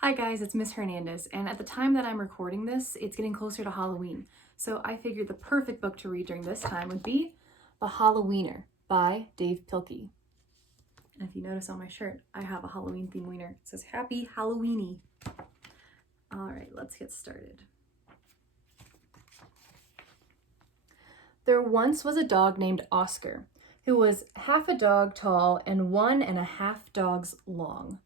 Hi guys, it's Miss Hernandez, and at the time that I'm recording this, it's getting closer to Halloween. So I figured the perfect book to read during this time would be The Hallo-Wiener by Dav Pilkey. And if you notice on my shirt, I have a Halloween themed wiener. It says Happy Halloweeny. All right, let's get started. There once was a dog named Oscar, who was half a dog tall and 1.5 dogs long.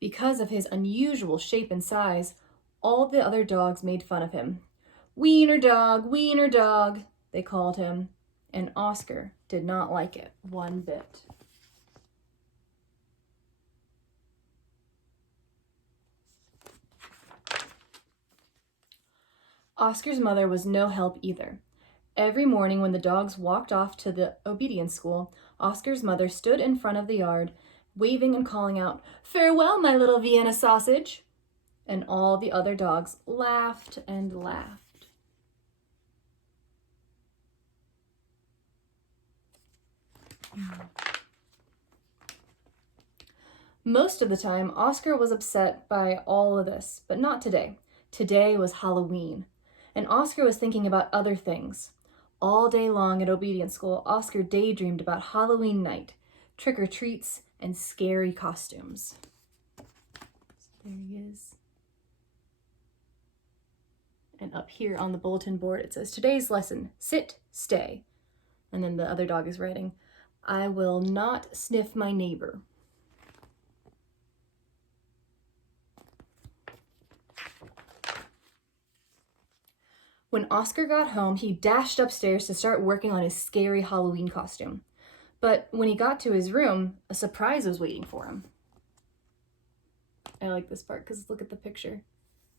Because of his unusual shape and size, all the other dogs made fun of him. Wiener dog, they called him, and Oscar did not like it one bit. Oscar's mother was no help either. Every morning when the dogs walked off to the obedience school, Oscar's mother stood in front of the yard, waving and calling out, "Farewell, my little Vienna sausage!" And all the other dogs laughed and laughed. Most of the time, Oscar was upset by all of this, but not today. Today was Halloween, and Oscar was thinking about other things. All day long at obedience school, Oscar daydreamed about Halloween night, trick-or-treats, and scary costumes. So there he is. And up here on the bulletin board, it says, today's lesson, sit, stay. And then the other dog is writing, I will not sniff my neighbor. When Oscar got home, he dashed upstairs to start working on his scary Halloween costume. But when he got to his room, a surprise was waiting for him. I like this part because look at the picture.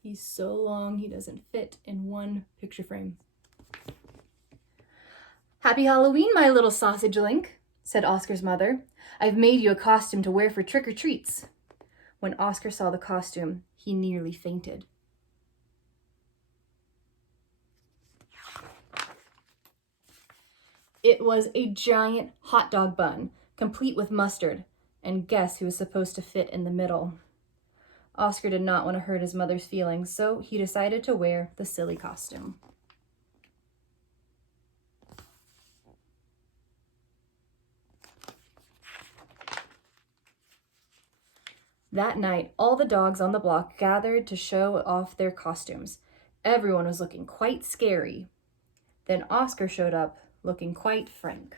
He's so long, he doesn't fit in one picture frame. Happy Halloween, my little sausage link, said Oscar's mother. I've made you a costume to wear for trick-or-treats. When Oscar saw the costume, he nearly fainted. It was a giant hot dog bun, complete with mustard, and guess who was supposed to fit in the middle? Oscar did not want to hurt his mother's feelings, so he decided to wear the silly costume. That night, all the dogs on the block gathered to show off their costumes. Everyone was looking quite scary. Then Oscar showed up, looking quite frank.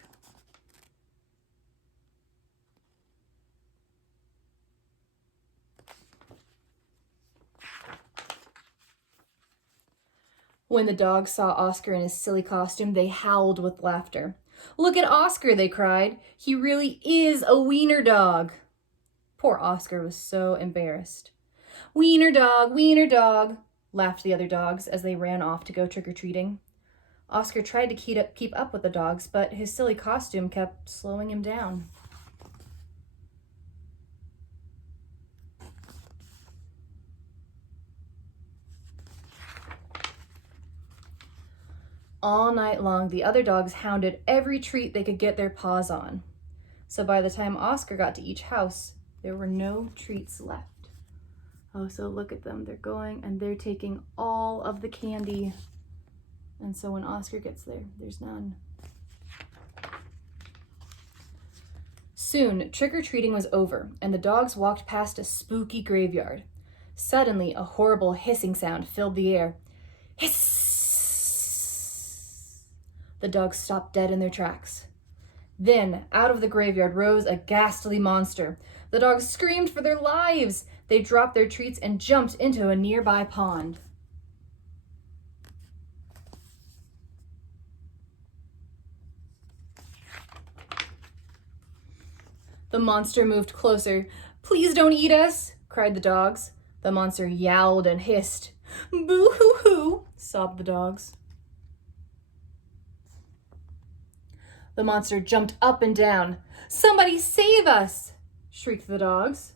When the dogs saw Oscar in his silly costume, they howled with laughter. Look at Oscar, they cried. He really is a wiener dog. Poor Oscar was so embarrassed. Wiener dog, laughed the other dogs as they ran off to go trick-or-treating. Oscar tried to keep up with the dogs, but his silly costume kept slowing him down. All night long, the other dogs hounded every treat they could get their paws on. So by the time Oscar got to each house, there were no treats left. Oh, so look at them. They're going and they're taking all of the candy. And so when Oscar gets there, there's none. Soon, trick-or-treating was over, and the dogs walked past a spooky graveyard. Suddenly, a horrible hissing sound filled the air. Hiss! The dogs stopped dead in their tracks. Then, out of the graveyard rose a ghastly monster. The dogs screamed for their lives. They dropped their treats and jumped into a nearby pond. The monster moved closer. Please don't eat us, cried the dogs. The monster yowled and hissed. Boo-hoo-hoo, sobbed the dogs. The monster jumped up and down. Somebody save us, shrieked the dogs.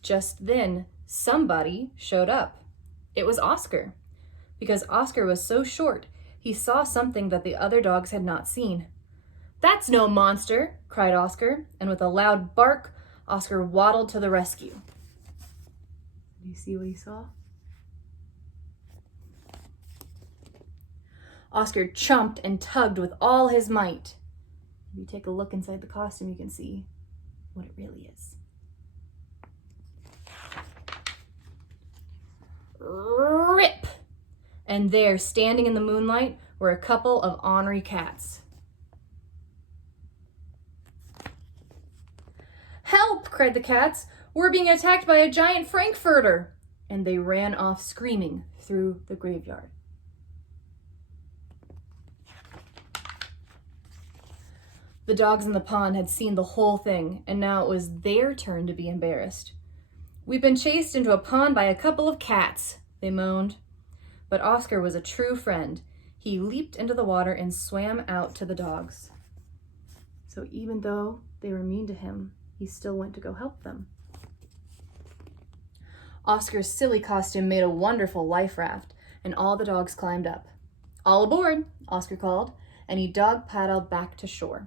Just then, somebody showed up. It was Oscar. Because Oscar was so short, he saw something that the other dogs had not seen. "That's no monster," cried Oscar, and with a loud bark, Oscar waddled to the rescue. Do you see what he saw? Oscar chomped and tugged with all his might. If you take a look inside the costume, you can see what it really is. Rip! And there, standing in the moonlight, were a couple of ornery cats. "Help!" cried the cats. "We're being attacked by a giant Frankfurter!" And they ran off screaming through the graveyard. The dogs in the pond had seen the whole thing, and now it was their turn to be embarrassed. "We've been chased into a pond by a couple of cats," they moaned. But Oscar was a true friend. He leaped into the water and swam out to the dogs. So even though they were mean to him, he still went to go help them. Oscar's silly costume made a wonderful life raft, and all the dogs climbed up. "All aboard," Oscar called, and he dog paddled back to shore.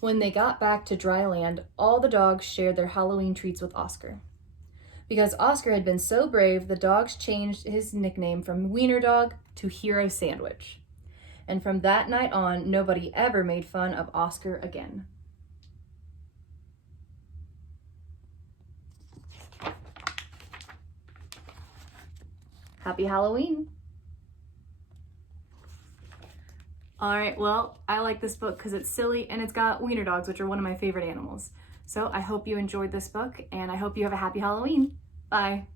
When they got back to dry land, all the dogs shared their Halloween treats with Oscar. Because Oscar had been so brave, the dogs changed his nickname from Wiener Dog to Hero Sandwich. And from that night on, nobody ever made fun of Oscar again. Happy Halloween! All right, well, I like this book because it's silly and it's got wiener dogs, which are one of my favorite animals. So I hope you enjoyed this book and I hope you have a happy Halloween. Bye.